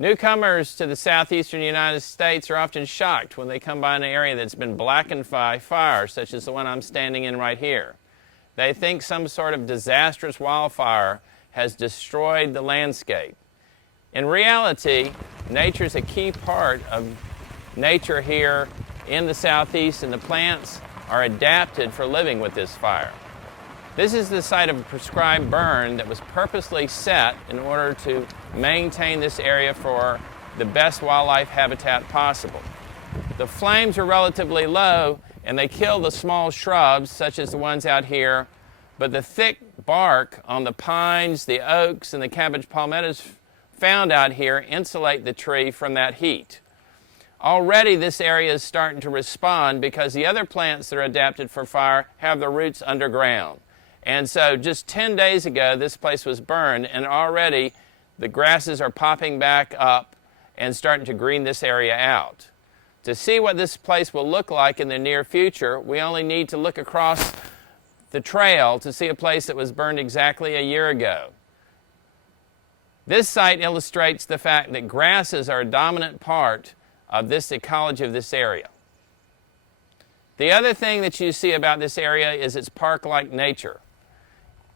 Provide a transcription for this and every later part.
Newcomers to the southeastern United States are often shocked when they come by an area that's been blackened by fire, such as the one I'm standing in right here. They think some sort of disastrous wildfire has destroyed the landscape. In reality, nature is a key part of nature here in the southeast, and the plants are adapted for living with this fire. This is the site of a prescribed burn that was purposely set in order to maintain this area for the best wildlife habitat possible. The flames are relatively low and they kill the small shrubs such as the ones out here, but the thick bark on the pines, the oaks, and the cabbage palmettos found out here insulate the tree from that heat. Already this area is starting to respond because the other plants that are adapted for fire have their roots underground. And so just 10 days ago, this place was burned, and already the grasses are popping back up and starting to green this area out. To see what this place will look like in the near future, we only need to look across the trail to see a place that was burned exactly a year ago. This site illustrates the fact that grasses are a dominant part of this ecology of this area. The other thing that you see about this area is its park-like nature.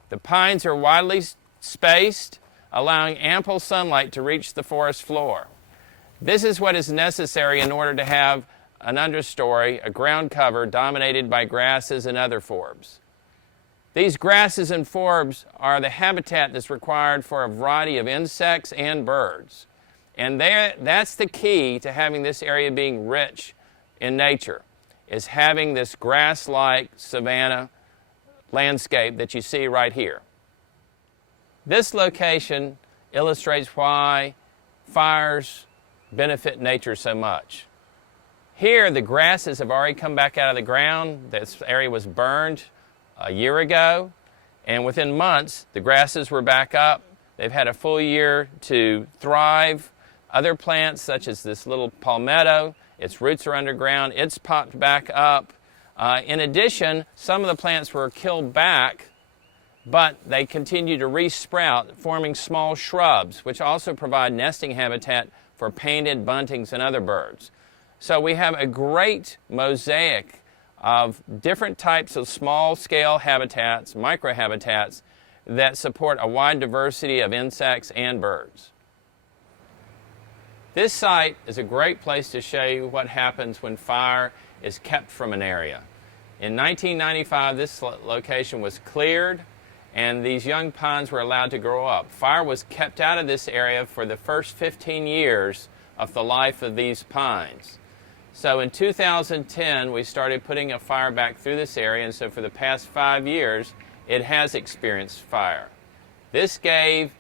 The pines are widely spaced, allowing ample sunlight to reach the forest floor. This is what is necessary in order to have an understory, a ground cover dominated by grasses and other forbs. These grasses and forbs are the habitat that's required for a variety of insects and birds. And that's the key to having this area being rich in nature, is having this grass-like savanna landscape that you see right here. This location illustrates why fires benefit nature so much. Here, the grasses have already come back out of the ground. This area was burned a year ago, and within months, the grasses were back up. They've had a full year to thrive. Other plants, such as this little palmetto, its roots are underground, it's popped back up. In addition, some of the plants were killed back, but they continue to re-sprout, forming small shrubs, which also provide nesting habitat for painted buntings and other birds. So we have a great mosaic of different types of small-scale habitats, microhabitats, that support a wide diversity of insects and birds. This site is a great place to show you what happens when fire is kept from an area. In 1995, this location was cleared and these young pines were allowed to grow up. Fire was kept out of this area for the first 15 years of the life of these pines. So in 2010, we started putting a fire back through this area, and so for the past 5 years, it has experienced fire. This gave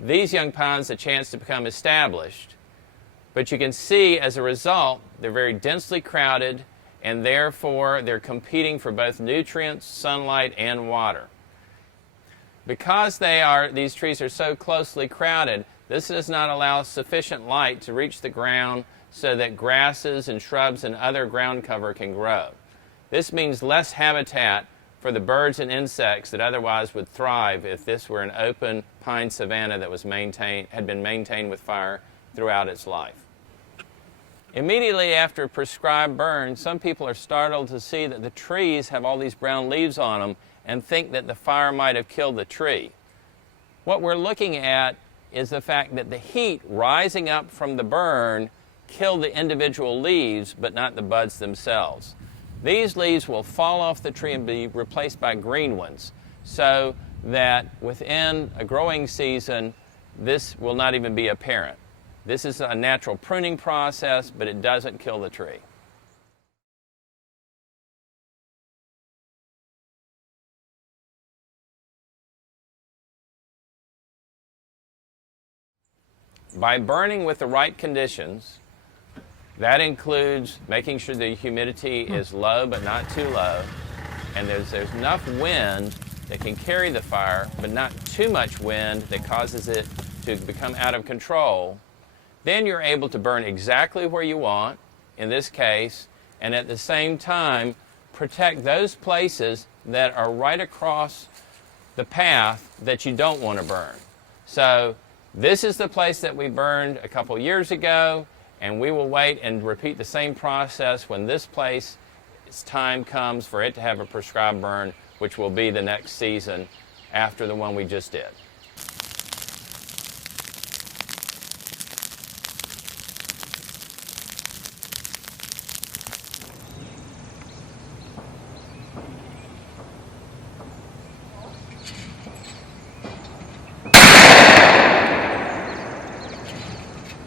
these young pines a chance to become established. But you can see, as a result, they're very densely crowded, and therefore they're competing for both nutrients, sunlight, and water. Because these trees are so closely crowded, this does not allow sufficient light to reach the ground so that grasses and shrubs and other ground cover can grow. This means less habitat for the birds and insects that otherwise would thrive if this were an open pine savanna that was had been maintained with fire throughout its life. Immediately after a prescribed burn, some people are startled to see that the trees have all these brown leaves on them and think that the fire might have killed the tree. What we're looking at is the fact that the heat rising up from the burn killed the individual leaves, but not the buds themselves. These leaves will fall off the tree and be replaced by green ones, so that within a growing season, this will not even be apparent. This is a natural pruning process, but it doesn't kill the tree. By burning with the right conditions, that includes making sure the humidity is low but not too low, and there's enough wind that can carry the fire, but not too much wind that causes it to become out of control, then you're able to burn exactly where you want, in this case, and at the same time protect those places that are right across the path that you don't want to burn. So This is the place that we burned a couple years ago, and we will wait and repeat the same process when this place, its time comes for it to have a prescribed burn, which will be the next season after the one we just did.